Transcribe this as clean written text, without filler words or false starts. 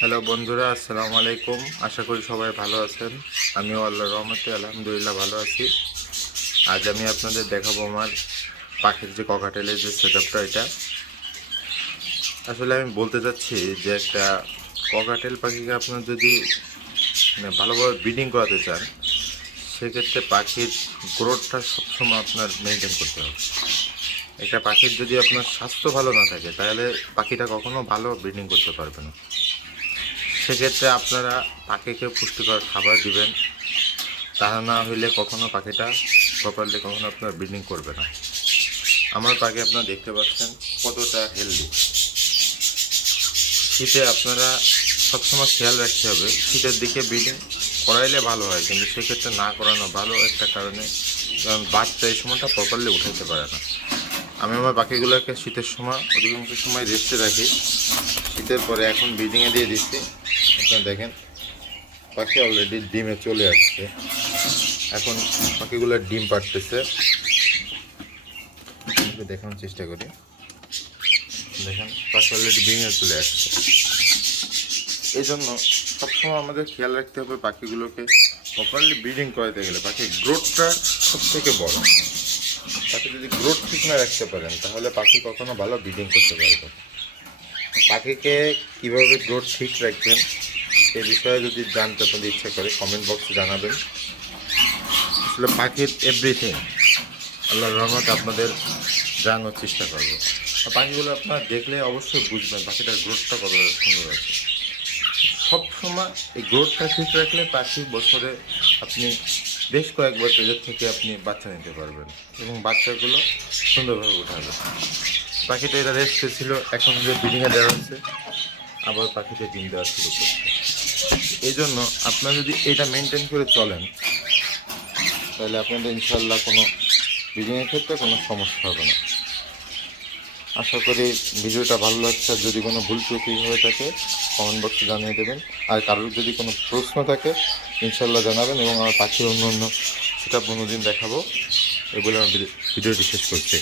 Hello বন্ধুরা, আসসালামু আলাইকুম। আশা করি সবাই ভালো আছেন। আমিও আল্লাহর রহমতে আলহামদুলিল্লাহ ভালো আছি। আজ আমি আপনাদের দেখাবো আমার পাখির যে ককাটেলের যে সেটআপটা। এটা আসলে আমি বলতে চাচ্ছি যে একটা ককাটেল পাখিকে আপনার যদি ভালোভাবে ব্রিডিং করাতে চান, সেক্ষেত্রে পাখির গ্রোথটা সবসময় আপনার মেনটেন করতে হবে। একটা পাখির যদি আপনার স্বাস্থ্য ভালো না থাকে, তাহলে পাখিটা কখনো ভালো ব্রিডিং করতে পারবে না। সেক্ষেত্রে আপনারা পাখিকে পুষ্টিকর খাবার দিবেন, তা না হইলে কখনো পাখিটা প্রপারলি কখনো আপনার ব্রিডিং করবে না। আমার পাখি আপনারা দেখতে পাচ্ছেন কতটা হেলদি। শীতে আপনারা সবসময় খেয়াল রাখতে হবে, শীতের দিকে ব্রিডিং করাইলে ভালো হয়, কিন্তু সেক্ষেত্রে না করানো ভালো একটা কারণে, কারণ বাচ্চা এই সময়টা প্রপারলি উঠাতে পারে না। আমি আমার পাখিগুলোকে শীতের সময় অধিকাংশ সময় রেস্টে রাখি। শীতের পরে এখন ব্রিডিংয়ে দিয়ে দিচ্ছি। আপনারা দেখেন পাখি অলরেডি ডিমে চলে আসছে। এখন পাখিগুলো ডিম পাড়তেছে, দেখানোর চেষ্টা করি। দেখেন পাখি অলরেডি ডিমে চলে আসছে। এই জন্য সবসময় আমাদের খেয়াল রাখতে হবে পাখিগুলোকে প্রপারলি ব্রিডিং করাতে গেলে পাখির গ্রোথটা সব থেকে বড়। পাখি যদি গ্রোথ ঠিক না রাখতে পারেন, তাহলে পাখি কখনো ভালো ব্রিডিং করতে পারবে। পাখিকে কীভাবে গ্রোথ ঠিক রাখবেন এ বিষয়ে যদি জানতে আপনাদের ইচ্ছা করে, কমেন্ট বক্সে জানাবেন। আসলে পাখির এভরিথিং আল্লাহর রহমতে আপনাদের জানানোর চেষ্টা করবো। পাখিগুলো আপনারা দেখলে অবশ্যই বুঝবেন পাখিটার গ্রোথটা কতটা সুন্দর আছে। সবসময় এই গ্রোথটা ঠিক রাখলে পাখি বছরে আপনি বেশ কয়েকবার এদের থেকে আপনি বাচ্চা নিতে পারবেন এবং বাচ্চাগুলো সুন্দরভাবে উঠাবে। পাখিটা এটা রেস্টে ছিল, এখন যে ব্রিডিংয়ে দেওয়া হচ্ছে আবার পাখিতে ডিম দেওয়া শুরু করছে। এই জন্য আপনারা যদি এটা মেনটেন করে চলেন, তাহলে আপনাদের ইনশাল্লাহ কোনো ব্রিডিংয়ের ক্ষেত্রে কোনো সমস্যা হবে না। আশা করি ভিডিওটা ভালো লাগছে। আর যদি কোনো ভুল ত্রুটি হয়ে থাকে কমেন্ট বক্সে জানিয়ে দেবেন। আর কারোর যদি কোনো প্রশ্ন থাকে ইনশাল্লাহ জানাবেন, এবং আমার পাখির অন্য অন্য সেটা অন্যদিন দেখাবো। এগুলো আমার ভিডিওটি শেষ করছি।